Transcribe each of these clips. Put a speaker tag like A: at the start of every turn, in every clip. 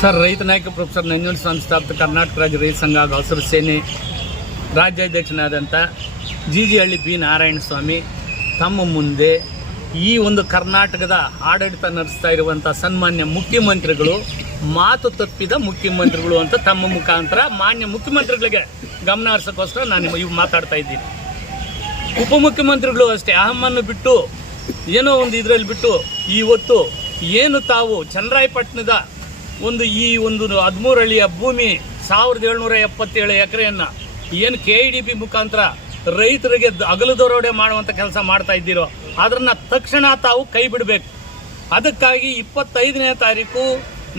A: Sir, ರೈತ ನಾಯಕ professor Nanjunda ಸಂಸ್ಥಾಪಿತ Karnataka ರಾಜ್ಯ ರೈತ ಸಂಘ ಹಾಗೂ ಹಸಿರು ಸೇನೆ ರಾಜ್ಯಾಧ್ಯಕ್ಷನಾದಂಥ G G Halli B Narayana Swamy ತಮ್ಮ ಮುಂದೆ ಈ ಒಂದು ಕರ್ನಾಟಕದ ಆಡಳಿತ ನಡೆಸ್ತಾ ಇರುವಂಥ ಸನ್ಮಾನ್ಯ ಮುಖ್ಯಮಂತ್ರಿಗಳು, ಮಾತು ತಪ್ಪಿದ ಮುಖ್ಯಮಂತ್ರಿಗಳು ಅಂತ ತಮ್ಮ ಮುಖಾಂತರ ಮಾನ್ಯ ಮುಖ್ಯಮಂತ್ರಿಗಳಿಗೆ ಗಮನ ಹರಿಸೋಕ್ಕೋಸ್ಕರ ನಾನು ಇವು ಮಾತಾಡ್ತಾ ಇದ್ದೀನಿ. ಉಪಮುಖ್ಯಮಂತ್ರಿಗಳು ಅಷ್ಟೇ, ಅಹಮ್ಮನ್ನು ಬಿಟ್ಟು ಏನೋ ಒಂದು ಇದರಲ್ಲಿ ಬಿಟ್ಟು ಇವತ್ತು ಏನು ತಾವು ಚನ್ನರಾಯಪಟ್ಟಣದ ಒಂದು ಈ ಒಂದು ಹದಿಮೂರು ಹಳ್ಳಿಯ ಭೂಮಿ ಸಾವಿರದ ಏಳ್ನೂರ ಎಪ್ಪತ್ತೇಳು ಎಕರೆಯನ್ನು ಏನು ಕೆ ಇ ಡಿ ಪಿ ಮುಖಾಂತರ ರೈತರಿಗೆ ಅಗಲು ದರೋಡೆ ಮಾಡುವಂಥ ಕೆಲಸ ಮಾಡ್ತಾ ಇದ್ದೀರೋ ಅದನ್ನು ತಕ್ಷಣ ತಾವು ಕೈ ಬಿಡಬೇಕು. ಅದಕ್ಕಾಗಿ ಇಪ್ಪತ್ತೈದನೇ ತಾರೀಕು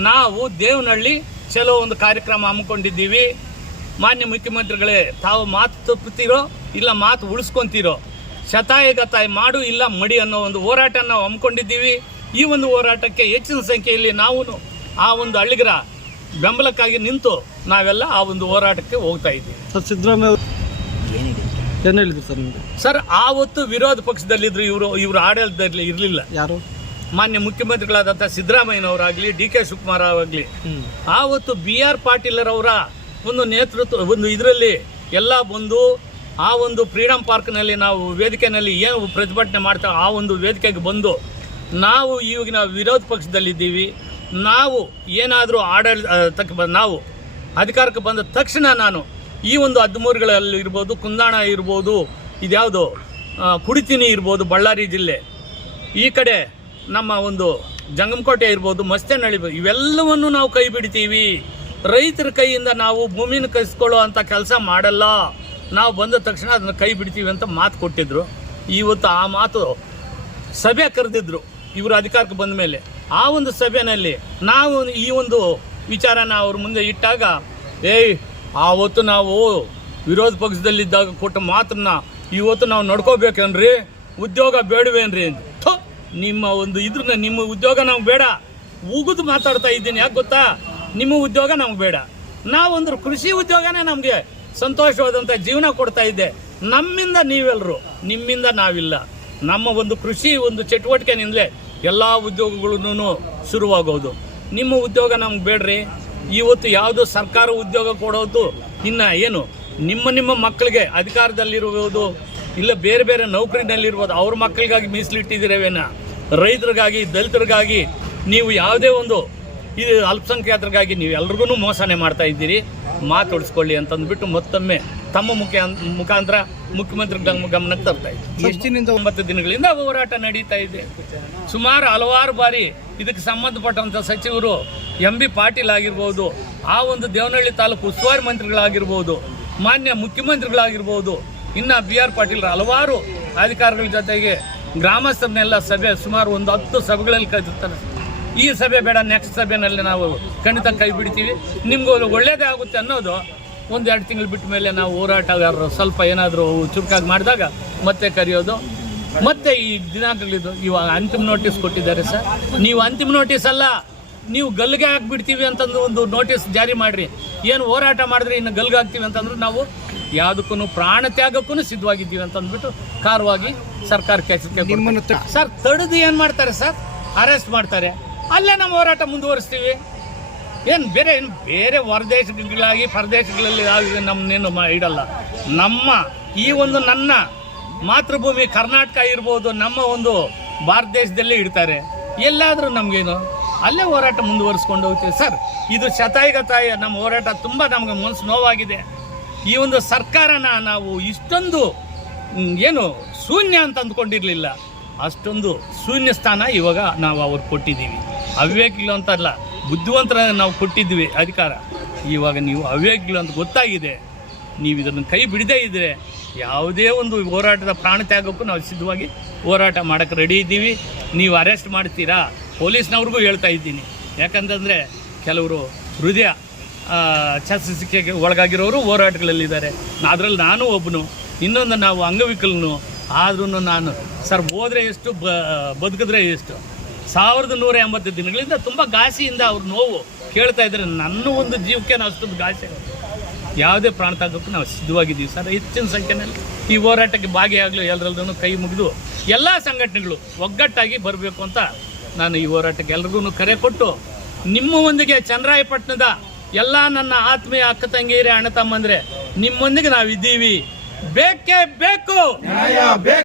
A: ನಾವು ದೇವನಹಳ್ಳಿ ಚಲೋ ಒಂದು ಕಾರ್ಯಕ್ರಮ ಹಮ್ಮಿಕೊಂಡಿದ್ದೀವಿ. ಮಾನ್ಯ ಮುಖ್ಯಮಂತ್ರಿಗಳೇ, ತಾವು ಮಾತು ತಪ್ಪುತ್ತೀರೋ, ಇಲ್ಲ ಮಾತು ಉಳಿಸ್ಕೊಂತೀರೋ, ಶತಾಯಗತಾಯಿ ಮಾಡು ಇಲ್ಲ ಮಡಿ ಅನ್ನೋ ಒಂದು ಹೋರಾಟ ನಾವು ಹಮ್ಮಿಕೊಂಡಿದ್ದೀವಿ. ಈ ಒಂದು ಹೋರಾಟಕ್ಕೆ ಹೆಚ್ಚಿನ ಸಂಖ್ಯೆಯಲ್ಲಿ ನಾವು ಆ ಒಂದು ಹಳ್ಳಿಗರ ಬೆಂಬಲಕ್ಕಾಗಿ ನಿಂತು ನಾವೆಲ್ಲ ಆ ಒಂದು ಹೋರಾಟಕ್ಕೆ ಹೋಗ್ತಾ ಇದ್ದೀವಿ.
B: ಸರ್ ಸಿದ್ದರಾಮಯ್ಯ ಅವರು ಏನು ಹೇಳಿದ್ರು ಸರ್ ನಿಮಗೆ?
A: ಸರ್ ಆವತ್ತು ವಿರೋಧ ಪಕ್ಷದಲ್ಲಿದ್ದರು ಇವರು ಇವರು ಆಡಳಿತದಲ್ಲಿ ಇರಲಿಲ್ಲ.
B: ಯಾರು?
A: ಮಾನ್ಯ ಮುಖ್ಯಮಂತ್ರಿಗಳಾದಂಥ ಸಿದ್ದರಾಮಯ್ಯನವರಾಗಲಿ ಡಿ ಕೆ ಶಿವಕುಮಾರ್ ಆಗಲಿ. ಆವತ್ತು ಬಿ ಆರ್ ಪಾಟೀಲರವರ ಒಂದು ನೇತೃತ್ವ ಒಂದು ಇದರಲ್ಲಿ ಎಲ್ಲ ಬಂದು ಆ ಒಂದು ಫ್ರೀಡಮ್ ಪಾರ್ಕ್ನಲ್ಲಿ ನಾವು ವೇದಿಕೆಯಲ್ಲಿ ಏನು ಪ್ರತಿಭಟನೆ ಮಾಡ್ತಾ ಆ ಒಂದು ವೇದಿಕೆಗೆ ಬಂದು ನಾವು ಈಗಿನ ವಿರೋಧ ಪಕ್ಷದಲ್ಲಿದ್ದೀವಿ. ನಾವು ಏನಾದರೂ ಆಡಳಿತ ನಾವು ಅಧಿಕಾರಕ್ಕೆ ಬಂದ ತಕ್ಷಣ ನಾನು ಈ ಒಂದು ಹದಿಮೂರುಗಳಲ್ಲಿ ಇರ್ಬೋದು, ಕುಂದಾಣ ಇರ್ಬೋದು, ಇದ್ಯಾವುದು ಕುಡಿತೀನಿ ಇರ್ಬೋದು, ಬಳ್ಳಾರಿ ಜಿಲ್ಲೆ, ಈ ಕಡೆ ನಮ್ಮ ಒಂದು ಜಂಗಮಕೋಟೆ ಇರ್ಬೋದು, ಮಸ್ತೇನಹಳ್ಳಿ ಇವೆಲ್ಲವನ್ನು ನಾವು ಕೈ ಬಿಡ್ತೀವಿ. ರೈತರ ಕೈಯಿಂದ ನಾವು ಭೂಮಿನ ಕಸಿಕೊಳ್ಳೋ ಅಂಥ ಕೆಲಸ ಮಾಡಲ್ಲ. ನಾವು ಬಂದ ತಕ್ಷಣ ಅದನ್ನು ಕೈ ಬಿಡ್ತೀವಿ ಅಂತ ಮಾತು ಕೊಟ್ಟಿದ್ದರು ಇವತ್ತು ಆ ಮಾತು ಸಭೆ ಕರೆದಿದ್ರು ಇವರು ಅಧಿಕಾರಕ್ಕೆ ಬಂದ ಮೇಲೆ. ಆ ಒಂದು ಸಭೆಯಲ್ಲಿ ನಾವು ಈ ಒಂದು ವಿಚಾರನ ಅವ್ರ ಮುಂದೆ ಇಟ್ಟಾಗ, ಏಯ್, ಆವತ್ತು ನಾವು ವಿರೋಧ ಪಕ್ಷದಲ್ಲಿದ್ದಾಗ ಕೊಟ್ಟ ಮಾತನ್ನ ಇವತ್ತು ನಾವು ನಡ್ಕೋಬೇಕೇನ್ರಿ? ಉದ್ಯೋಗ ಬೇಡವೇನ್ರಿ? ನಿಮ್ಮ ಒಂದು ಇದ್ರನ್ನ ನಿಮ್ಮ ಉದ್ಯೋಗ ನಾವು ಬೇಡ. ಉಗಿದು ಮಾತಾಡ್ತಾ ಇದ್ದೀನಿ, ಯಾಕೆ ಗೊತ್ತಾ? ನಿಮ್ಮ ಉದ್ಯೋಗ ನಮ್ಗೆ ಬೇಡ. ನಾವೊಂದ್ರ ಕೃಷಿ ಉದ್ಯೋಗನೇ ನಮಗೆ ಸಂತೋಷವಾದಂಥ ಜೀವನ ಕೊಡ್ತಾ ಇದ್ದೆ. ನಮ್ಮಿಂದ ನೀವೆಲ್ಲರೂ ನಿಮ್ಮಿಂದ ನಾವಿಲ್ಲ. ನಮ್ಮ ಒಂದು ಕೃಷಿ ಒಂದು ಚಟುವಟಿಕೆನಿಂದಲೇ ಎಲ್ಲ ಉದ್ಯೋಗಗಳನ್ನೂ ಶುರುವಾಗೋದು. ನಿಮ್ಮ ಉದ್ಯೋಗ ನಮ್ಗೆ ಬೇಡ್ರಿ. ಇವತ್ತು ಯಾವುದೋ ಸರ್ಕಾರ ಉದ್ಯೋಗ ಕೊಡೋದು, ಇನ್ನು ಏನು? ನಿಮ್ಮ ನಿಮ್ಮ ಮಕ್ಕಳಿಗೆ ಅಧಿಕಾರದಲ್ಲಿರುವುದು, ಇಲ್ಲ ಬೇರೆ ಬೇರೆ ನೌಕರಿನಲ್ಲಿರ್ಬೋದು ಅವ್ರ ಮಕ್ಕಳಿಗಾಗಿ ಮೀಸಲಿಟ್ಟಿದ್ದೀರವೇನ? ರೈತರಿಗಾಗಿ, ದಲಿತರಿಗಾಗಿ ನೀವು ಯಾವುದೇ ಒಂದು ಇದು ಅಲ್ಪಸಂಖ್ಯಾತರಿಗಾಗಿ ನೀವು ಎಲ್ರಿಗೂ ಮೋಸನೆ ಮಾಡ್ತಾ ಇದ್ದೀರಿ. ಮಾತೊಡಿಸ್ಕೊಳ್ಳಿ ಅಂತಂದ್ಬಿಟ್ಟು ಮತ್ತೊಮ್ಮೆ ತಮ್ಮ ಮುಖ್ಯ ಮುಖಾಂತರ ಮುಖ್ಯಮಂತ್ರಿ ಗಮ- ಗಮನಕ್ಕೆ ತರ್ತಾ ಇದೆ
B: ಎಷ್ಟಿನಿಂದ
A: ಒಂಬತ್ತು ದಿನಗಳಿಂದ ಹೋರಾಟ ನಡೀತಾ ಇದೆ. ಸುಮಾರು ಹಲವಾರು ಬಾರಿ ಇದಕ್ಕೆ ಸಂಬಂಧಪಟ್ಟಂಥ ಸಚಿವರು ಎಂ ಬಿ ಪಾಟೀಲ್ ಆಗಿರ್ಬೋದು ಆ ಒಂದು ದೇವನಹಳ್ಳಿ ತಾಲೂಕು ಉಸ್ತುವಾರಿ ಮಂತ್ರಿಗಳಾಗಿರ್ಬೋದು ಮಾನ್ಯ ಮುಖ್ಯಮಂತ್ರಿಗಳಾಗಿರ್ಬೋದು ಇನ್ನು ಬಿ ಆರ್ ಪಾಟೀಲ್ ಹಲವಾರು ಅಧಿಕಾರಿಗಳ ಜೊತೆಗೆ ಗ್ರಾಮಸ್ಥರನ್ನೆಲ್ಲ ಸಭೆ ಸುಮಾರು ಒಂದು ಹತ್ತು ಸಭೆಗಳಲ್ಲಿ ಕರೆದಿರ್ತಾರೆ ಈ ಸಭೆ ಬೇಡ ನೆಕ್ಸ್ಟ್ ಸಭೆನಲ್ಲಿ ನಾವು ಖಂಡಿತ ಕೈ ಬಿಡ್ತೀವಿ. ನಿಮಗೂ ಒಳ್ಳೇದೇ ಆಗುತ್ತೆ ಅನ್ನೋದು ಒಂದು ಎರಡು ತಿಂಗಳು ಬಿಟ್ಟ ಮೇಲೆ ನಾವು ಹೋರಾಟಗಾರರು ಸ್ವಲ್ಪ ಏನಾದರೂ ಚುರುಕಾಗಿ ಮಾಡಿದಾಗ ಮತ್ತೆ ಕರೆಯೋದು ಮತ್ತೆ ಈ ದಿನಾಂಕಗಳಿದ್ದು ಇವಾಗ ಅಂತಿಮ ನೋಟಿಸ್ ಕೊಟ್ಟಿದ್ದಾರೆ ಸರ್. ನೀವು ಅಂತಿಮ ನೋಟಿಸ್ ಅಲ್ಲ ನೀವು ಗಲ್ಗೆ ಹಾಕ್ಬಿಡ್ತೀವಿ ಅಂತಂದು ಒಂದು ನೋಟಿಸ್ ಜಾರಿ ಮಾಡ್ರಿ. ಏನು ಹೋರಾಟ ಮಾಡಿದ್ರೆ ಇನ್ನು ಗಲ್ಗೆ ಹಾಕ್ತೀವಿ ಅಂತಂದ್ರೆ ನಾವು ಯಾವುದಕ್ಕೂ ಪ್ರಾಣ ತ್ಯಾಗಕ್ಕೂ ಸಿದ್ಧವಾಗಿದ್ದೀವಿ ಅಂತ ಅಂದ್ಬಿಟ್ಟು ಕಾರವಾಗಿ
B: ತ-
A: ಸರ್ ತಡೆದು ಏನು ಮಾಡ್ತಾರೆ ಸರ್? ಅರೆಸ್ಟ್ ಮಾಡ್ತಾರೆ. ಅಲ್ಲೇ ನಮ್ಮ ಹೋರಾಟ ಮುಂದುವರಿಸ್ತೀವಿ. ಏನು ಬೇರೆ ಏನು ಬೇರೆ ಹೊರದೇಶಗಳಾಗಿ ಪರದೇಶಗಳಲ್ಲಿ ಯಾವ ನಮ್ಮನ್ನೇನು ಇಡಲ್ಲ. ನಮ್ಮ ಈ ಒಂದು ನನ್ನ ಮಾತೃಭೂಮಿ ಕರ್ನಾಟಕ ಇರ್ಬೋದು ನಮ್ಮ ಒಂದು ಭಾರತ ದೇಶದಲ್ಲೇ ಇಡ್ತಾರೆ. ಎಲ್ಲಾದರೂ ನಮಗೇನು, ಅಲ್ಲೇ ಹೋರಾಟ ಮುಂದುವರಿಸ್ಕೊಂಡು ಹೋಗ್ತೀವಿ. ಸರ್, ಇದು ಶತಾಯಿಗತಾಯ, ನಮ್ಮ ಹೋರಾಟ ತುಂಬ ನಮಗೆ ಮನಸ್ಸು ನೋವಾಗಿದೆ. ಈ ಒಂದು ಸರ್ಕಾರನ ನಾವು ಇಷ್ಟೊಂದು ಏನು ಶೂನ್ಯ ಅಂತ ಅಂದ್ಕೊಂಡಿರಲಿಲ್ಲ. ಅಷ್ಟೊಂದು ಶೂನ್ಯ ಸ್ಥಾನ ಇವಾಗ ನಾವು ಅವ್ರು ಕೊಟ್ಟಿದ್ದೀವಿ. ಅವಿವೇಕಿಗಳು ಅಂತ ಅಲ್ಲ ಬುದ್ಧಿವಂತರ ನಾವು ಕೊಟ್ಟಿದ್ವಿ ಅಧಿಕಾರ. ಇವಾಗ ನೀವು ಅವಿವೇಕಿಗಳು ಅಂತ ಗೊತ್ತಾಗಿದೆ. ನೀವು ಇದನ್ನು ಕೈ ಬಿಡದೇ ಇದ್ದರೆ ಯಾವುದೇ ಒಂದು ಹೋರಾಟದ ಪ್ರಾಣ ತ್ಯಾಗಕ್ಕೂ ನಾವು ಸಿದ್ಧವಾಗಿ ಹೋರಾಟ ಮಾಡೋಕ್ಕೆ ರೆಡಿ ಇದ್ದೀವಿ. ನೀವು ಅರೆಸ್ಟ್ ಮಾಡ್ತೀರಾ? ಪೊಲೀಸ್ನವ್ರಿಗೂ ಹೇಳ್ತಾ ಇದ್ದೀನಿ. ಯಾಕಂತಂದರೆ ಕೆಲವರು ಹೃದಯ ಚಸಿಕೆಗೆ ಒಳಗಾಗಿರೋರು ಹೋರಾಟಗಳಲ್ಲಿದ್ದಾರೆ. ಅದರಲ್ಲಿ ನಾನು ಒಬ್ಬನು, ಇನ್ನೊಂದು ನಾವು ಅಂಗವಿಕಲನು. ಆದ್ರೂ ನಾನು, ಸರ್, ಹೋದರೆ ಎಷ್ಟು ಬದುಕಿದ್ರೆ ಎಷ್ಟು? ಸಾವಿರದ ನೂರ ಎಂಬತ್ತು ದಿನಗಳಿಂದ ತುಂಬ ಘಾಸಿಯಿಂದ ಅವ್ರ ನೋವು ಕೇಳ್ತಾ ಇದ್ದಾರೆ ನನ್ನ ಒಂದು ಜೀವಕ್ಕೆ ನಾವು ಅಷ್ಟೊಂದು ಘಾಸಿ ಯಾವುದೇ ಪ್ರಾಣ ತಾಗಕ್ಕೂ ನಾವು ಸಿದ್ಧವಾಗಿದ್ದೀವಿ ಸರ್. ಹೆಚ್ಚಿನ ಸಂಖ್ಯೆಯಲ್ಲಿ ಈ ಹೋರಾಟಕ್ಕೆ ಭಾಗಿಯಾಗಲು ಎಲ್ಲರಲ್ಲೂ ಕೈ ಮುಗಿದು ಎಲ್ಲ ಸಂಘಟನೆಗಳು ಒಗ್ಗಟ್ಟಾಗಿ ಬರಬೇಕು ಅಂತ ನಾನು ಈ ಹೋರಾಟಕ್ಕೆ ಎಲ್ರಿಗೂ ಕರೆ ಕೊಟ್ಟು ನಿಮ್ಮೊಂದಿಗೆ ಚನ್ನರಾಯಪಟ್ಟಣದ ಎಲ್ಲ ನನ್ನ ಆತ್ಮೀಯ ಅಕ್ಕ ತಂಗಿಯರೇ ಅಣ್ಣ ತಮ್ಮಂದ್ರೆ ನಿಮ್ಮೊಂದಿಗೆ ನಾವಿದ್ದೀವಿ. ಬೇಕೇ ಬೇಕು.